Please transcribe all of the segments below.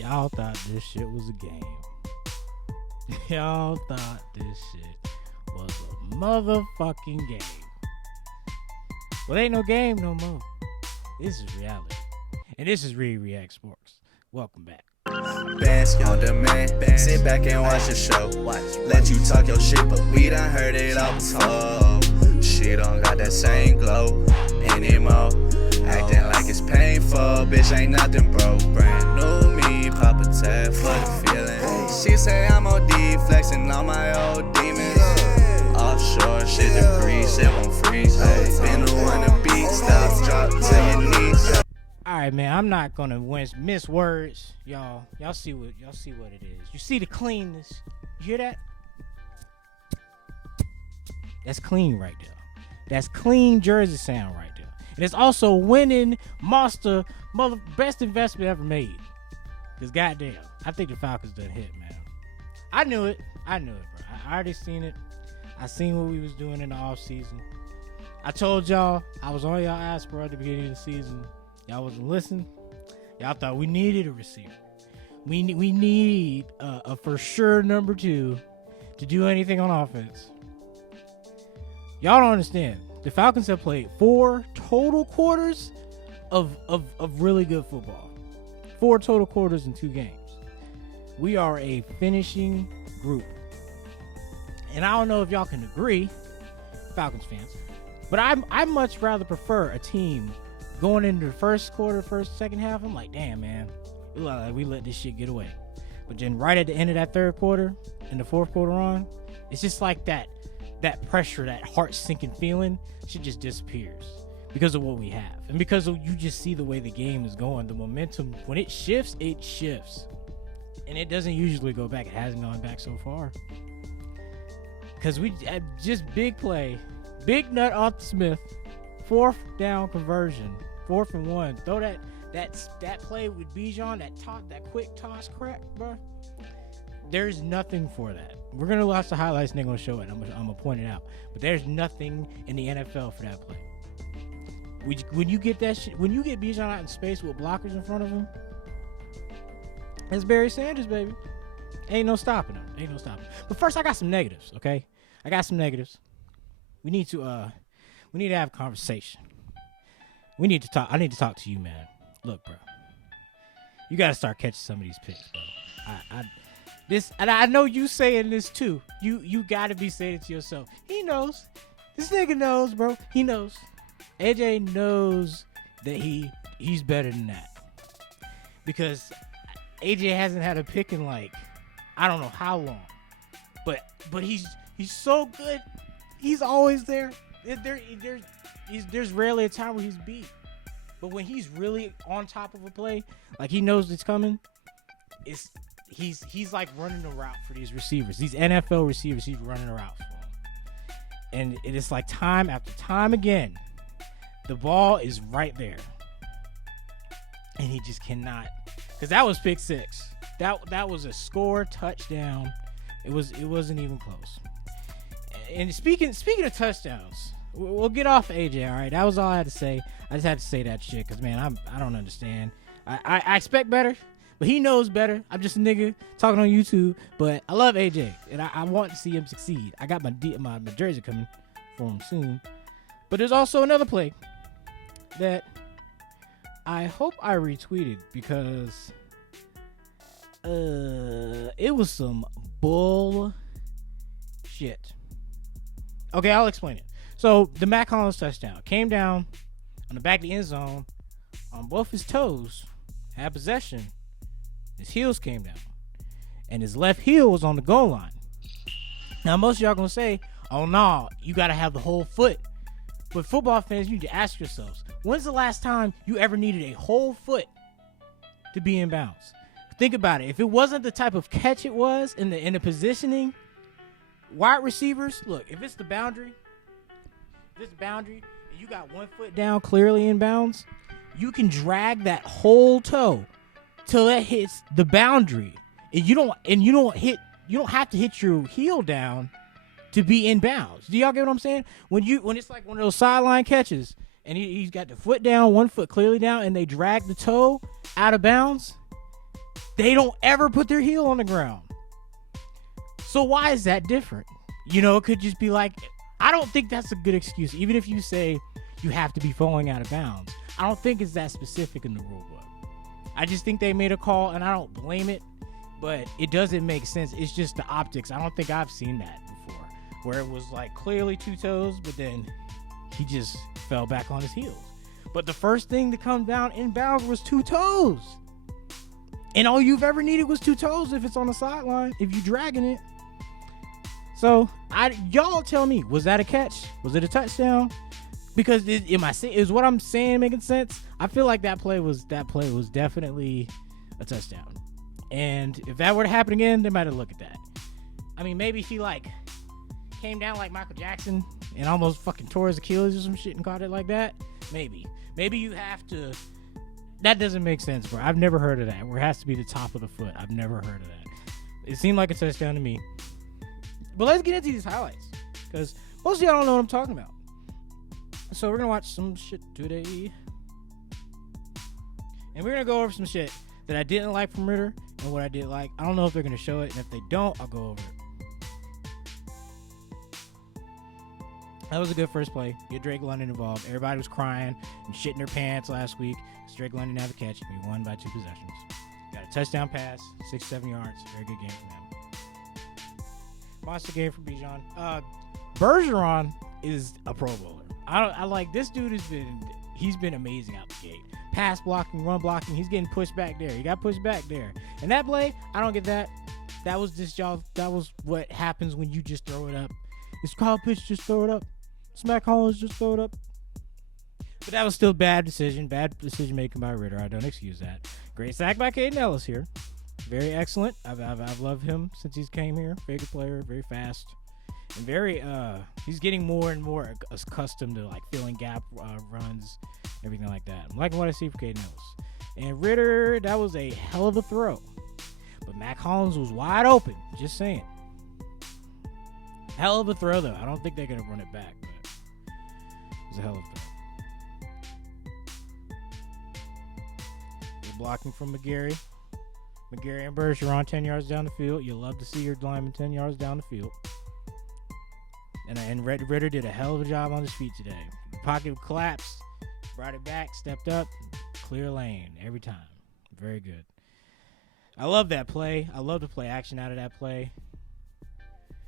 Y'all thought this shit was a game. Y'all thought this shit was a motherfucking game. Well, ain't no game no more. This is reality. And this is Reid&React Sports. Welcome back. Bask on demand. Sit back and watch the show. Let you talk your shit, but we done heard it all before. She don't got that same glow anymore. Acting like it's painful, bitch, ain't nothing, bro. Brand new me, pop a tab for the feeling. She say I'm OD, flexing on my old demons. Offshore, shit degrees, shit won't freeze. Been the one to beat, stop, drop to your knees. All right, man, I'm not gonna miss words, y'all. Y'all see what it is. You see the cleanness. You hear that? That's clean right there. That's clean Jersey sound right there. And it's also winning monster best investment ever made. Cause goddamn, I think the Falcons done hit, man. I knew it, bro. I already seen it. I seen what we was doing in the off season. I told y'all I was on y'all ass, bro, at the beginning of the season. Y'all wasn't listening. Y'all thought we needed a receiver. We need a for sure number 2 to do anything on offense. Y'all don't understand. The Falcons have played 4 total quarters of really good football. 4 total quarters in 2 games. We are a finishing group. And I don't know if y'all can agree, Falcons fans, but I much rather prefer a team going into the first quarter, second half. I'm like, damn, man, we let this shit get away. But then right at the end of that third quarter and the fourth quarter on, it's just like that pressure, that heart-sinking feeling, shit just disappears because of what we have. And because you just see the way the game is going, the momentum, when it shifts, it shifts. And it doesn't usually go back. It hasn't gone back so far. Because we just big play, big nut off the Smith, 4th down conversion, 4th and 1. Throw that play with Bijan, that quick toss crack, bro. There's nothing for that. We're gonna watch the highlights and they're gonna show it. I'm gonna point it out. But there's nothing in the NFL for that play. When you get that shit, when you get Bijan out in space with blockers in front of him, it's Barry Sanders, baby. Ain't no stopping him. But first, I got some negatives. Okay, I got some negatives. We need to have a conversation. We need to talk. I need to talk to you, man. Look, bro, you got to start catching some of these picks, bro. And I know you saying this too. You got to be saying it to yourself. He knows. This nigga knows, bro. He knows. AJ knows that he's better than that. Because AJ hasn't had a pick in like, I don't know how long. But he's so good. He's always there. There's rarely a time where he's beat. But when he's really on top of a play, like he knows it's coming, he's like running a route for these receivers. These NFL receivers, he's running a route for them. And it is like time after time again, the ball is right there. And he just cannot. Because that was pick 6. That was a score touchdown. It wasn't even close. And speaking of touchdowns, we'll get off AJ, all right? That was all I had to say. I just had to say that shit because, man, I don't understand. I expect better, but he knows better. I'm just a nigga talking on YouTube, but I love AJ, and I want to see him succeed. I got my jersey coming for him soon. But there's also another play that I hope I retweeted because it was some bull shit. Okay, I'll explain it. So the Matt Collins touchdown came down on the back of the end zone on both his toes, had possession. His heels came down, and his left heel was on the goal line. Now, most of y'all gonna say, "Oh no, you gotta have the whole foot." But football fans, you need to ask yourselves, when's the last time you ever needed a whole foot to be in bounds? Think about it. If it wasn't the type of catch it was in the positioning, wide receivers, look, if it's the boundary, and you got 1 foot down clearly in bounds, you can drag that whole toe till it hits the boundary. And you don't have to hit your heel down to be in bounds. Do y'all get what I'm saying? When it's like one of those sideline catches and he's got the foot down, 1 foot clearly down, and they drag the toe out of bounds, they don't ever put their heel on the ground. So why is that different? You know, it could just be like, I don't think that's a good excuse. Even if you say you have to be falling out of bounds, I don't think it's that specific in the rule book. I just think they made a call, and I don't blame it, but it doesn't make sense. It's just the optics. I don't think I've seen that before, where it was like clearly 2 toes, but then he just fell back on his heels. But the first thing to come down in bounds was 2 toes. And all you've ever needed was 2 toes if it's on the sideline, if you're dragging it. So, y'all tell me, was that a catch? Was it a touchdown? Because is what I'm saying making sense? I feel like that play was definitely a touchdown. And if that were to happen again, they might have looked at that. I mean, maybe if he like came down like Michael Jackson and almost fucking tore his Achilles or some shit and caught it like that. Maybe you have to. That doesn't make sense, bro. I've never heard of that. Where it has to be the top of the foot. I've never heard of that. It seemed like a touchdown to me. But let's get into these highlights, because most of y'all don't know what I'm talking about. So we're gonna watch some shit today, and we're gonna go over some shit that I didn't like from Ritter and what I did like. I don't know if they're gonna show it, and if they don't, I'll go over it. That was a good first play. Get Drake London involved. Everybody was crying and shitting their pants last week because Drake London didn't have a catch, and we won by 2 possessions. Got a touchdown pass, 6-7 yards. Very good game from him. Monster game from Bijan. Bergeron is a Pro Bowler. I like this dude. He's been amazing out the gate. Pass blocking, run blocking. He's getting pushed back there. He got pushed back there. And that play, I don't get that. That was just y'all. That was what happens when you just throw it up. It's called pitch, just throw it up. Smack Hollins, just throw it up. But that was still bad decision making by Ritter. I don't excuse that. Great sack by Caden Ellis here. Very excellent. I've loved him since he's came here. Very good player, very fast, and very he's getting more and more accustomed to like filling gap runs, everything like that. I'm liking what I see for Caden Ellis. And Ritter, that was a hell of a throw, but Mac Hollins was wide open. Just saying. Hell of a throw though. I don't think they're gonna run it back, but it was a hell of a throw. Good blocking from McGarry. McGarry and Bergeron 10 yards down the field. You love to see your lineman 10 yards down the field. And Ritter did a hell of a job on his feet today. The pocket collapsed, brought it back, stepped up, clear lane every time. Very good. I love that play. I love the play action out of that play.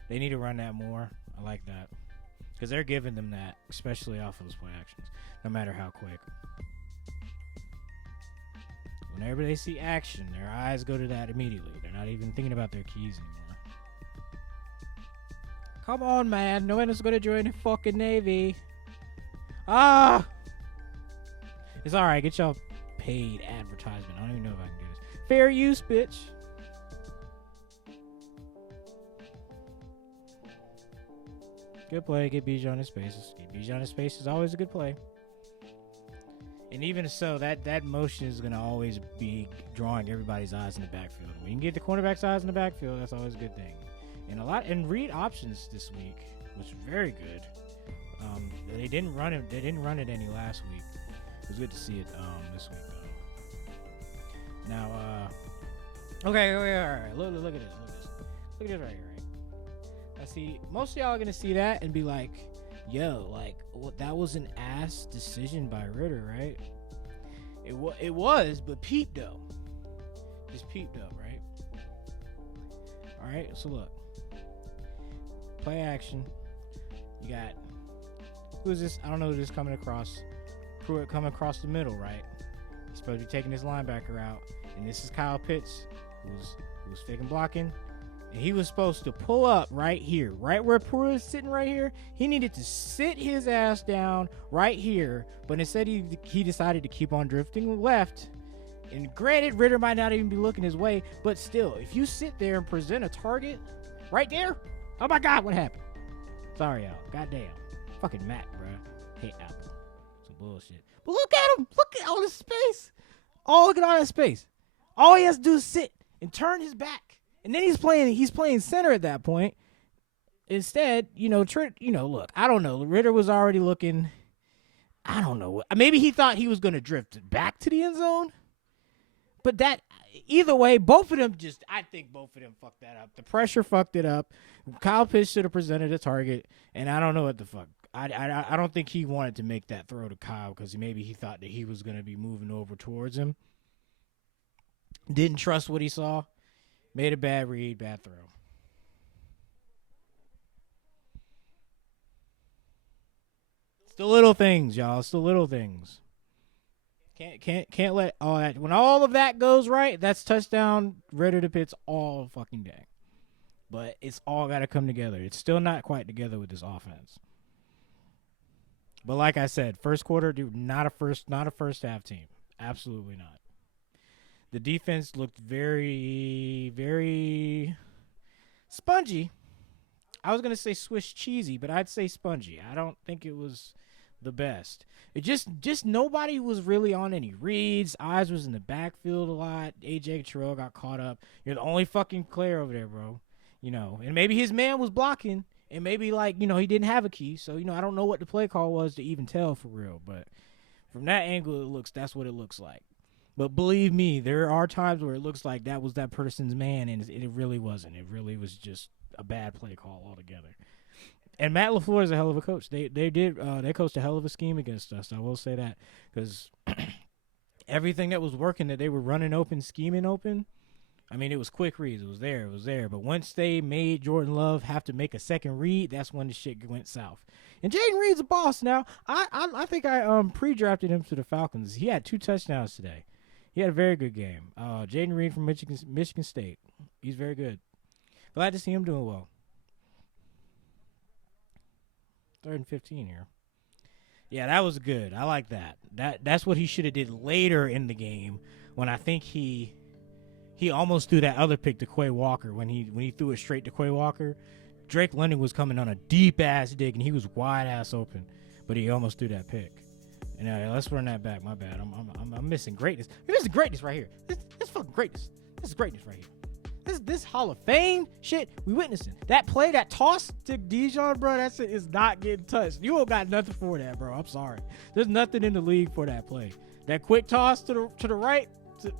They need to run that more. I like that. Because they're giving them that, especially off of those play actions, no matter how quick. Whenever they see action, their eyes go to that immediately. They're not even thinking about their keys anymore. Come on, man. No one's going to join the fucking Navy. Ah! It's alright. Get y'all paid advertisement. I don't even know if I can do this. Fair use, bitch. Good play. Get Bijan in spaces. Get Bijan in spaces is always a good play. And even so, that motion is going to always be drawing everybody's eyes in the backfield. When you can get the cornerback's eyes in the backfield, that's always a good thing. And read options this week was very good. They didn't run it. They didn't run it any last week. It was good to see it this week though. Now, okay, all right. Look at this. Look at this right here. Right. I see most of y'all are gonna see that and be like, yo, like, well, that was an ass decision by Ritter, right? It was, but peep though. Just peep though, right? All right, so look. Play action. You got, who's this? I don't know who this coming across. Pruitt coming across the middle, right? He's supposed to be taking his linebacker out. And this is Kyle Pitts, who was faking blocking. And he was supposed to pull up right here, right where Pruitt is sitting right here. He needed to sit his ass down right here, but instead he decided to keep on drifting left. And granted, Ritter might not even be looking his way, but still, if you sit there and present a target right there, oh my God, what happened? Sorry, y'all. Goddamn. Fucking Mac, bro. Hate Apple. Some bullshit. But look at him. Look at all this space. Oh, look at all that space. All he has to do is sit and turn his back. And then he's playing center at that point. Instead, look, I don't know. Ritter was already looking, I don't know. Maybe he thought he was going to drift back to the end zone. But that either way, both of them I think both of them fucked that up. The pressure fucked it up. Kyle Pitts should have presented a target, and I don't know what the fuck. I don't think he wanted to make that throw to Kyle because maybe he thought that he was going to be moving over towards him. Didn't trust what he saw. Made a bad read, bad throw. It's the little things, y'all. It's the little things. Can't let all that. When all of that goes right, that's touchdown ready to Pitts all fucking day. But it's all got to come together. It's still not quite together with this offense. But like I said, first quarter, dude, not a first half team. Absolutely not. The defense looked very, very spongy. I was gonna say Swiss cheesy, but I'd say spongy. I don't think it was the best. It just nobody was really on any reads. Eyes was in the backfield a lot. AJ Terrell got caught up. You're the only fucking player over there, bro. And maybe his man was blocking, and maybe he didn't have a key. So I don't know what the play call was to even tell for real. But from that angle, that's what it looks like. But believe me, there are times where it looks like that was that person's man, and it really wasn't. It really was just a bad play call altogether. And Matt LaFleur is a hell of a coach. They coached a hell of a scheme against us. I will say that because everything that was working that they were running open, scheming open. I mean, it was quick reads. It was there. But once they made Jordan Love have to make a second read, that's when the shit went south. And Jaden Reed's a boss now. I think I pre-drafted him to the Falcons. He had 2 touchdowns today. He had a very good game. Jaden Reed from Michigan State. He's very good. Glad to see him doing well. 3rd and 15 here. Yeah, that was good. I like that. That's what he should have did later in the game when I think he almost threw that other pick to Quay Walker when he threw it straight to Quay Walker. Drake London was coming on a deep-ass dig, and he was wide-ass open, but he almost threw that pick. And let's run that back. My bad. I'm missing greatness. We're missing greatness right here. This fucking greatness. This is greatness right here. This Hall of Fame shit we witnessing. That play, that toss to Dijon, bro, that shit is not getting touched. You don't got nothing for that, bro. I'm sorry. There's nothing in the league for that play. That quick toss to the right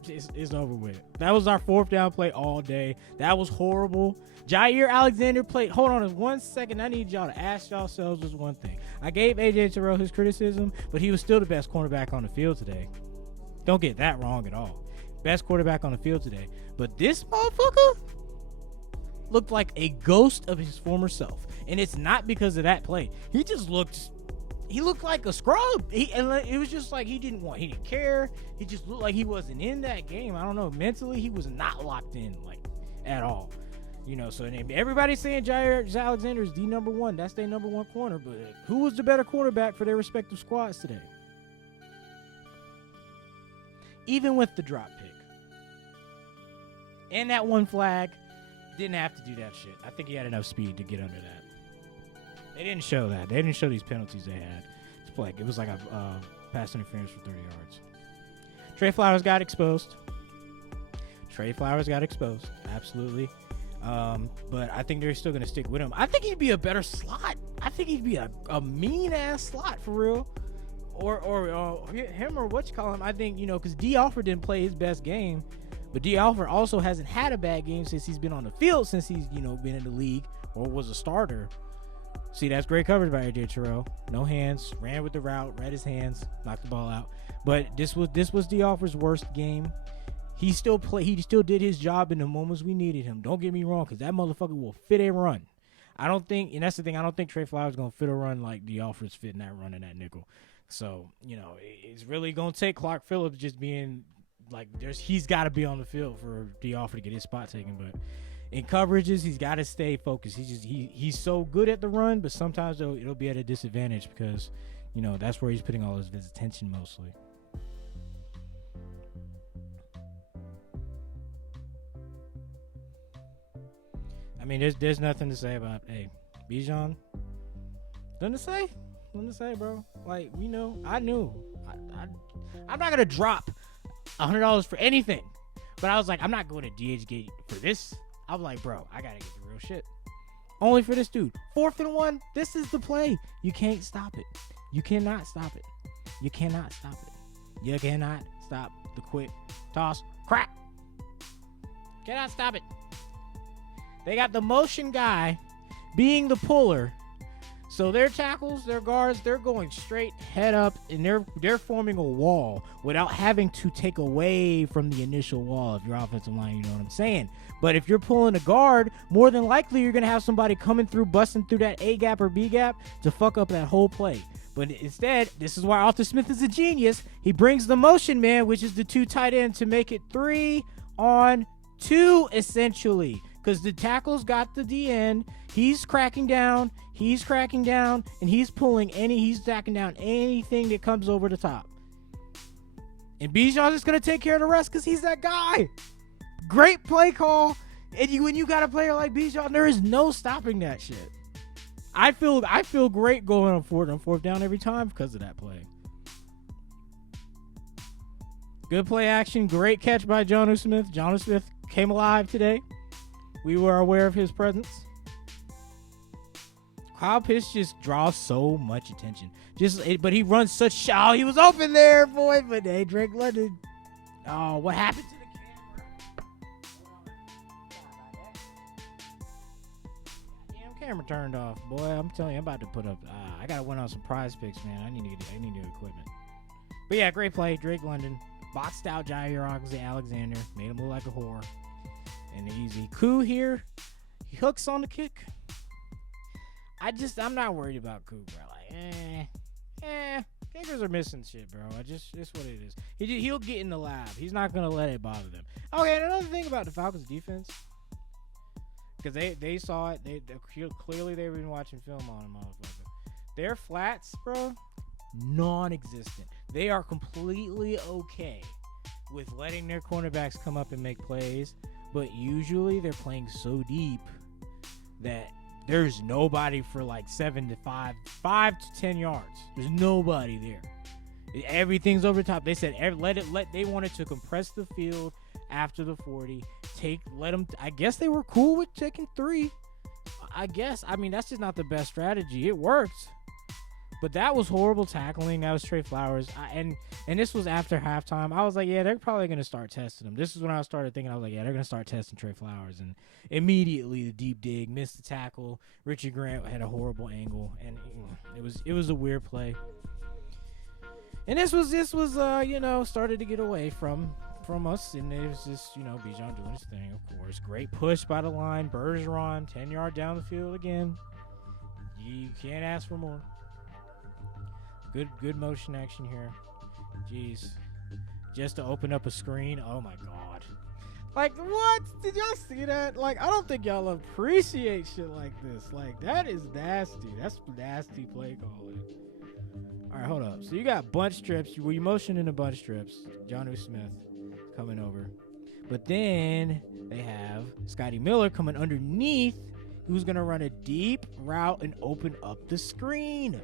is over with. That was our 4th down play all day. That was horrible. Jair Alexander played. Hold on 1 second. I need y'all to ask yourselves this one thing. I gave AJ Terrell his criticism, but he was still the best cornerback on the field today. Don't get that wrong at all. Best quarterback on the field today. But this motherfucker looked like a ghost of his former self. And it's not because of that play. He looked like a scrub. It was just like he didn't care. He just looked like he wasn't in that game. I don't know. Mentally, he was not locked in at all. So everybody's saying Jair Alexander is the number 1. That's their number 1 corner. But who was the better quarterback for their respective squads today? Even with the drop pick. And that 1 flag, didn't have to do that shit. I think he had enough speed to get under that. They didn't show that. They didn't show these penalties they had. It was like a pass interference for 30 yards. Trey Flowers got exposed. Absolutely. But I think they're still going to stick with him. I think he'd be a better slot. I think he'd be a mean-ass slot for real. Or him or what you call him. I think, because D. Alford didn't play his best game. But D. Alford also hasn't had a bad game since he's been on the field, since he's, been in the league or was a starter. See, that's great coverage by AJ Terrell. No hands, ran with the route, read his hands, knocked the ball out. But this was D. Alford's worst game. He still did his job in the moments we needed him. Don't get me wrong, because that motherfucker will fit a run. I don't think, and that's the thing, I don't think Trey Flowers is going to fit a run like D. Alford's fitting that run in that nickel. So, it's really going to take Clark Phillips just being he's got to be on the field for D. Alford to get his spot taken. But in coverages, he's got to stay focused. He's so good at the run, but sometimes it'll be at a disadvantage because, that's where he's putting all his attention mostly. I mean, there's nothing to say about, Bijan. Nothing to say, bro. We know. I knew. I'm not gonna drop $100 for anything, but I was like, I'm not going to DH gate for this. I'm like, bro, I gotta get the real shit. Only for this dude. 4th and 1. This is the play. You can't stop it. You cannot stop it. You cannot stop the quick toss Crack. Cannot stop it. They got the motion guy being the puller. So their tackles, their guards, they're going straight head up, and they're forming a wall without having to take away from the initial wall of your offensive line, you know what I'm saying? But if you're pulling a guard, more than likely you're going to have somebody coming through, busting through that A gap or B gap to fuck up that whole play. But instead, this is why Arthur Smith is a genius. He brings the motion man, which is the 2 tight end, to make it 3-on-2 essentially. Because the tackle's got the D end. He's cracking down, and he's stacking down anything that comes over the top. And Bijan's just going to take care of the rest because he's that guy. Great play call. And when you got a player like Bijan, there is no stopping that shit. I feel great going on fourth down every time because of that play. Good play action. Great catch by Jonnu Smith. Jonnu Smith came alive today. We were aware of his presence. Kyle Pitts just draws so much attention. But he runs such shot. He was open there, boy. But hey, Drake London. Oh, what happened to the camera? Damn camera turned off, boy. I'm telling you, I'm about to put up. I gotta win on some prize picks, man. I need new equipment. But yeah, great play, Drake London. Boxed out Jair Alexander, made him look like a whore. And easy. Koo here. He hooks on the kick. I'm not worried about Koo, bro. Like, kickers are missing shit, bro. It's what it is. He'll get in the lab. He's not gonna let it bother them. Okay, and another thing about the Falcons defense, because they saw it. Clearly they've been watching film on them, motherfucker. Their flats, bro, non-existent. They are completely okay with letting their cornerbacks come up and make plays. But usually they're playing so deep that there's nobody for like 5 to 10 yards. There's nobody there. Everything's over the top. They said they wanted to compress the field after the 40. I guess they were cool with taking 3. I guess. I mean, that's just not the best strategy. It worked. But that was horrible tackling. That was Trey Flowers. And this was after halftime. I was like, yeah, they're probably going to start testing him. This is when I started thinking, I was like, yeah, they're going to start testing Trey Flowers. And immediately the deep dig, missed the tackle. Richie Grant had a horrible angle. And it was a weird play. And this was started to get away from us. And it was just, Bijan doing his thing, of course. Great push by the line. Bergeron, 10-yard down the field again. You can't ask for more. Good motion action here. Jeez. Just to open up a screen. Oh, my God. Like, what? Did y'all see that? Like, I don't think y'all appreciate shit like this. Like, that is nasty. That's nasty play calling. All right, hold up. So you got bunch strips. You motioned in a bunch strips. Jonnu Smith coming over. But then they have Scotty Miller coming underneath, who's going to run a deep route and open up the screen.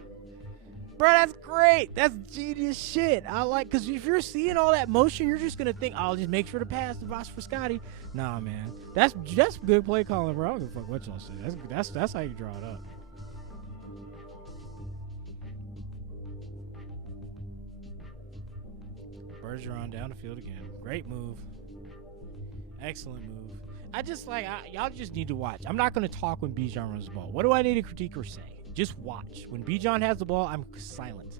Bro, that's great. That's genius shit. Because if you're seeing all that motion, you're just going to think, I'll just make sure to pass the box for Scotty. Nah, man. That's good play calling, bro. I don't give a fuck what y'all say. That's how you draw it up. Bergeron down the field again. Great move. Excellent move. Y'all just need to watch. I'm not going to talk when Bijan runs the ball. What do I need to critique or say? Just watch. When Bijan has the ball, I'm silent.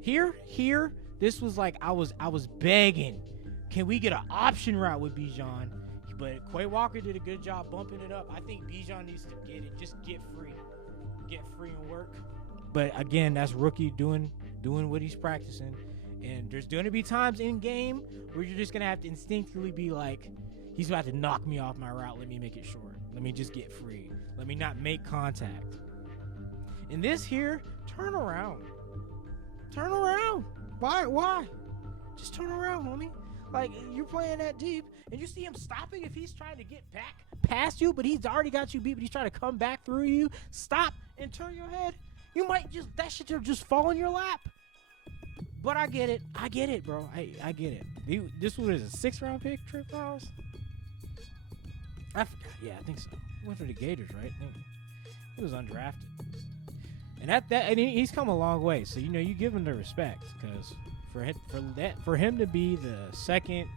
Here, this was like I was begging. Can we get an option route with Bijan? But Quay Walker did a good job bumping it up. I think Bijan needs to get it. Just get free. Get free and work. But again, that's rookie doing what he's practicing. And there's going to be times in game where you're just going to have to instinctively be like, he's about to knock me off my route. Let me make it short. Let me just get free. Let me not make contact. And this here, turn around. Turn around. Why? Just turn around, homie. Like, you're playing that deep, and you see him stopping if he's trying to get back past you, but he's already got you beat, but he's trying to come back through you. Stop and turn your head. You might that shit just fall in your lap. But I get it, bro. I get it. This was a 6th-round pick, Trey Flowers? I forgot. Yeah, I think so. He went for the Gators, right? He was undrafted. And he's come a long way. So you give him the respect, because for him to be the second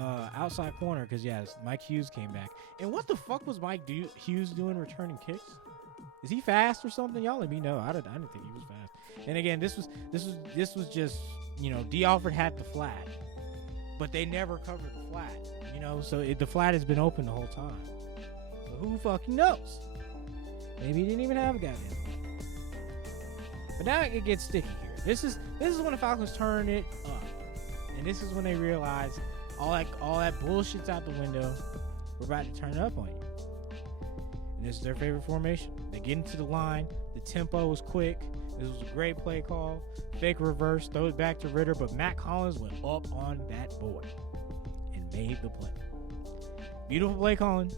outside corner because Mike Hughes came back. And what the fuck was Mike Hughes doing returning kicks? Is he fast or something? Y'all let me know. I didn't think he was fast. And again, this was just, you know, D. Alford had the flat, but they never covered the flat. You know, so the flat has been open the whole time. So who fucking knows? Maybe he didn't even have a goddamn flat. But now it gets sticky here. This is when the Falcons turn it up, and this is when they realize all that bullshit's out the window. We're about to turn it up on you. And this is their favorite formation. They get into the line. The tempo was quick. This was a great play call. Fake reverse, throw it back to Ritter, but Matt Collins went up on that boy and made the play. Beautiful play calling.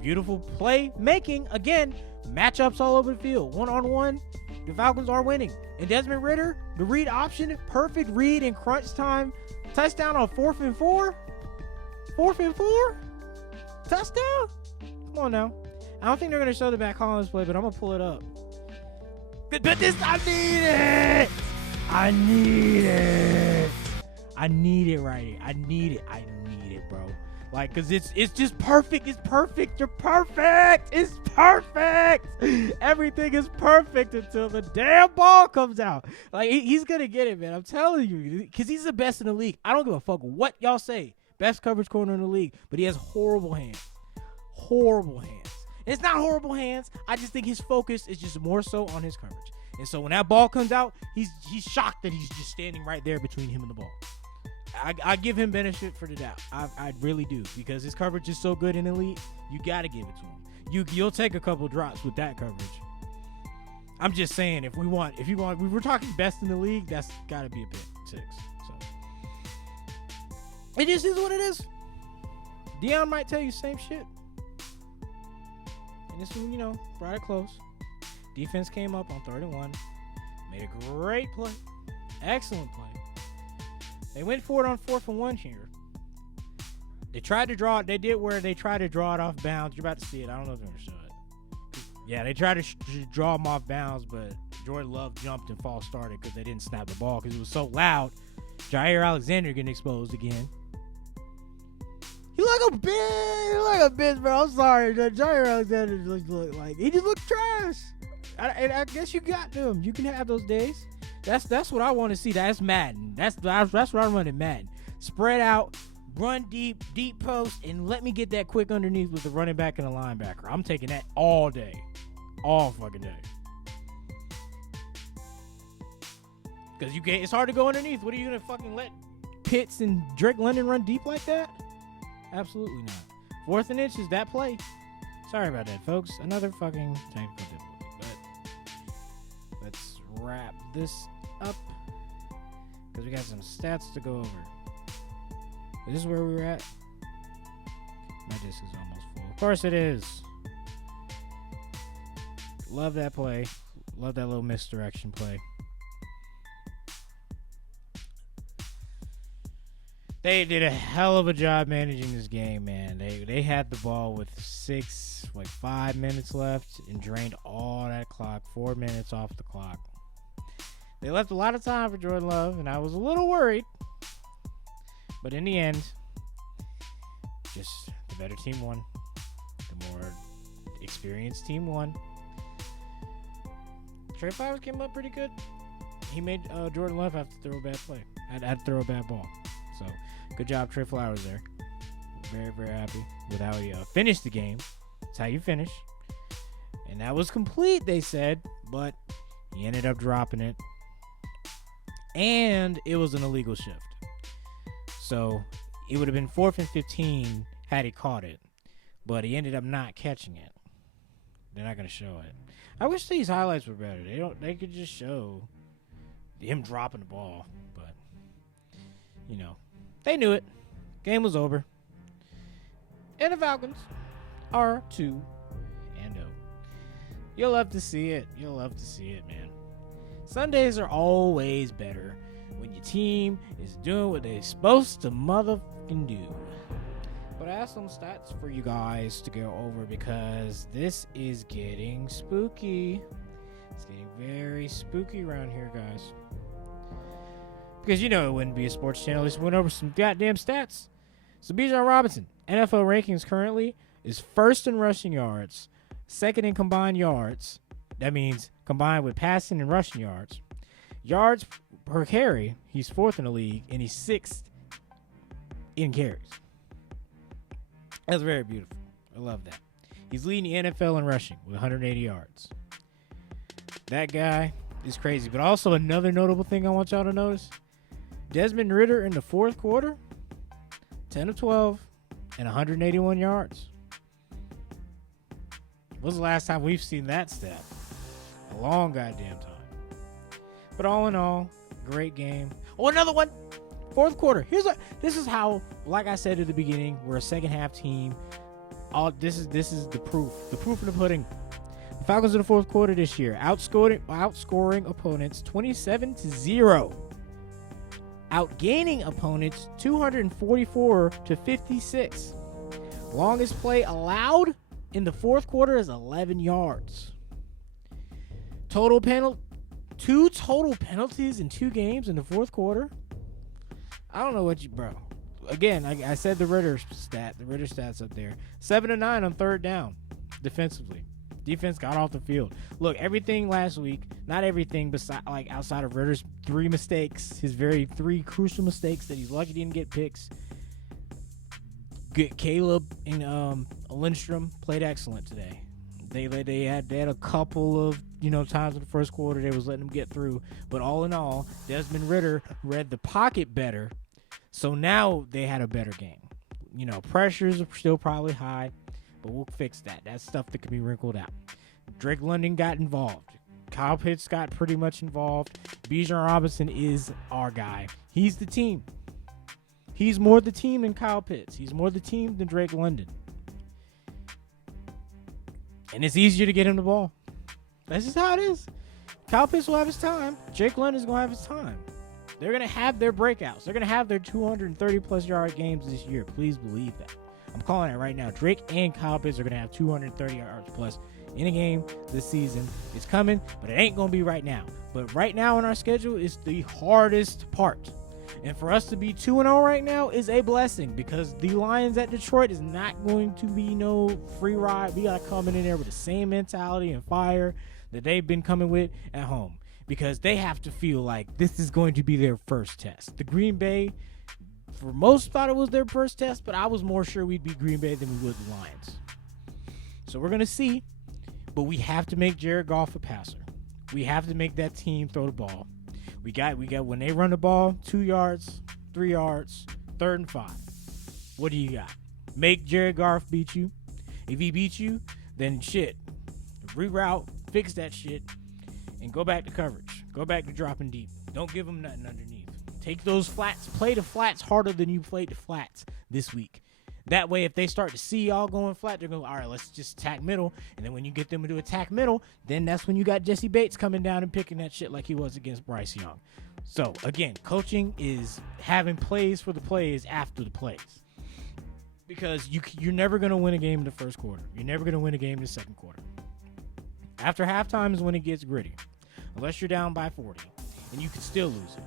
Beautiful play making. Again, matchups all over the field. One-on-one, the Falcons are winning. And Desmond Ritter, the read option, perfect read in crunch time. Touchdown on 4th and 4. 4th and 4? Touchdown? Come on now. I don't think they're going to show the Matt Collins play, but I'm going to pull it up. But this, I need it. I need it. I need it right here. I need it, bro. Like, because it's just perfect. It's perfect. You're perfect. It's perfect. Everything is perfect until the damn ball comes out. Like, he's going to get it, man. I'm telling you. Because he's the best in the league. I don't give a fuck what y'all say. Best coverage corner in the league. But he has horrible hands. Horrible hands. And it's not horrible hands. I just think his focus is just more so on his coverage. And so when that ball comes out, he's shocked that he's just standing right there between him and the ball. I give him benefit for the doubt. I really do, because his coverage is so good in elite. You got to give it to him. You'll take a couple drops with that coverage. I'm just saying, if we're talking best in the league, that's got to be a pick 6. So it just is what it is. Dion might tell you the same shit. And this one, you know, brought it close. Defense came up on 3rd and 1. Made a great play. Excellent play. They went for it on 4th and 1 here. They tried to draw it. They did where they tried to draw it off bounds. You're about to see it. I don't know if they're going to show it. Yeah, they tried to draw them off bounds, but Jordan Love jumped and false started because they didn't snap the ball because it was so loud. Jair Alexander getting exposed again. He like a bitch, bro. I'm sorry. Jair Alexander just looked like he just looked trash. I guess you got them. You can have those days. That's what I want to see. That's Madden. That's what I run in Madden. Spread out, run deep post, and let me get that quick underneath with the running back and the linebacker. I'm taking that all day, all fucking day. Because it's hard to go underneath. What are you gonna fucking let Pitts and Drake London run deep like that? Absolutely not. 4th and inches, that play. Sorry about that, folks. Another fucking technical difficulty. But let's wrap this up because we got some stats to go over. Is this where we were at? My disc is almost full. Of course it is. Love that play. Love that little misdirection play. They did a hell of a job managing this game, man. They had the ball with 5 minutes left and drained all that clock. 4 minutes off the clock. They left a lot of time for Jordan Love, and I was a little worried. But in the end, just the better team won. The more experienced team won. Trey Flowers came up pretty good. He made Jordan Love have to throw a bad play. Had to throw a bad ball. So, good job, Trey Flowers there. Very, very happy with how he finished the game. That's how you finish. And that was complete, they said, but he ended up dropping it. And it was an illegal shift. So, it would have been 4th and 15 had he caught it. But he ended up not catching it. They're not going to show it. I wish these highlights were better. They could just show him dropping the ball. But, you know. They knew it. Game was over. And the Falcons are 2-0. You'll love to see it. You'll love to see it, man. Sundays are always better when your team is doing what they're supposed to motherfucking do. But I have some stats for you guys to go over because this is getting spooky. It's getting very spooky around here, guys. Because you know it wouldn't be a sports channel. Just went over some goddamn stats. So Bijan Robinson, NFL rankings currently is first in rushing yards, second in combined yards. That means combined with passing and rushing yards. Yards per carry, he's fourth in the league, and he's sixth in carries. That's very beautiful. I love that. He's leading the NFL in rushing with 180 yards. That guy is crazy. But also another notable thing I want y'all to notice. Desmond Ridder in the fourth quarter, 10 of 12 and 181 yards. When's the last time we've seen that stat? A long goddamn time. But all in all, great game. Oh, another one. Fourth quarter. This is how, like I said at the beginning, we're a second half team. This is the proof. The proof in the pudding. The Falcons in the fourth quarter this year, outscoring opponents 27-0. Outgaining opponents 244-56. Longest play allowed in the fourth quarter is 11 yards. Two total penalties in 2 games in the fourth quarter. I don't know what bro. Again, I said the Ridder stats up there. 7 of 9 on third down defensively. Defense got off the field. Look, everything last week, not everything outside of Ridder's 3 mistakes, his 3 crucial mistakes that he's lucky didn't get picks. Caleb and Lindstrom played excellent today. They had a couple of times in the first quarter they was letting them get through, but all in all, Desmond Ridder read the pocket better, so now they had a better game. Pressures are still probably high, but we'll fix that. That's stuff that can be wrinkled out. Drake London got involved. Kyle Pitts got pretty much involved. Bijan Robinson is our guy. He's the team. He's more the team than Kyle Pitts. He's more the team than Drake London. And it's easier to get him the ball. That's just how it is. Kyle Pitts will have his time. Drake London's going to have his time. They're going to have their breakouts. They're going to have their 230-plus yard games this year. Please believe that. I'm calling it right now. Drake and Kyle Pitts are going to have 230 yards plus in a game this season. It's coming, but it ain't going to be right now. But right now in our schedule is the hardest part. And for us to be 2-0 right now is a blessing, because the Lions at Detroit is not going to be no free ride. We got to come in there with the same mentality and fire that they've been coming with at home, because they have to feel like this is going to be their first test. The Green Bay, for most, thought it was their first test, but I was more sure we'd be Green Bay than we would the Lions. So we're going to see, but we have to make Jared Goff a passer. We have to make that team throw the ball. We got when they run the ball, 2 yards, 3 yards, 3rd and 5. What do you got? Make Jared Goff beat you. If he beats you, then shit. Reroute, fix that shit, and go back to coverage. Go back to dropping deep. Don't give them nothing underneath. Take those flats. Play the flats harder than you played the flats this week. That way, if they start to see y'all going flat, they're going, all right, let's just attack middle. And then when you get them to attack middle, then that's when you got Jesse Bates coming down and picking that shit like he was against Bryce Young. So, again, coaching is having plays for the plays after the plays. Because you're never going to win a game in the first quarter. You're never going to win a game in the second quarter. After halftime is when it gets gritty. Unless you're down by 40. And you can still lose it.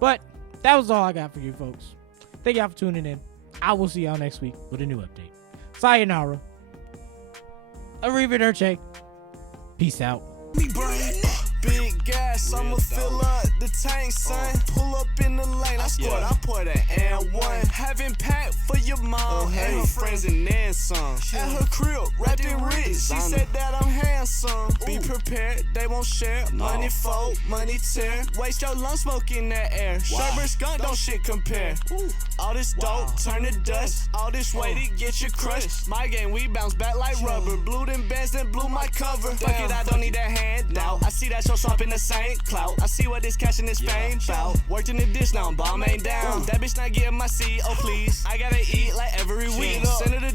But that was all I got for you folks. Thank y'all for tuning in. I will see y'all next week with a new update. Sayonara. Arrivederci. Peace out. Big gas, I'ma fill up the tank, son. Pull up in the lane, I put an and one. Having packed for your mom and her friends and then some. At her crib, wrapped in rich, she said that I'm handsome. Be prepared, they won't share. Money fold, money tear. Waste your lungs, smoke in that air. Sherbert skunk, don't shit compare. All this dope, turn to dust. All this weight, it get you crushed. My game, we bounce back like rubber. Blew them bands, then blew my cover. Fuck it, I don't need that handout. I see that show swap in the same clout. I see what this cash and this fame bout. Worked in the dish, now I'm bomb ain't down. That bitch not getting my seat, oh please. I gotta eat like every week. Senator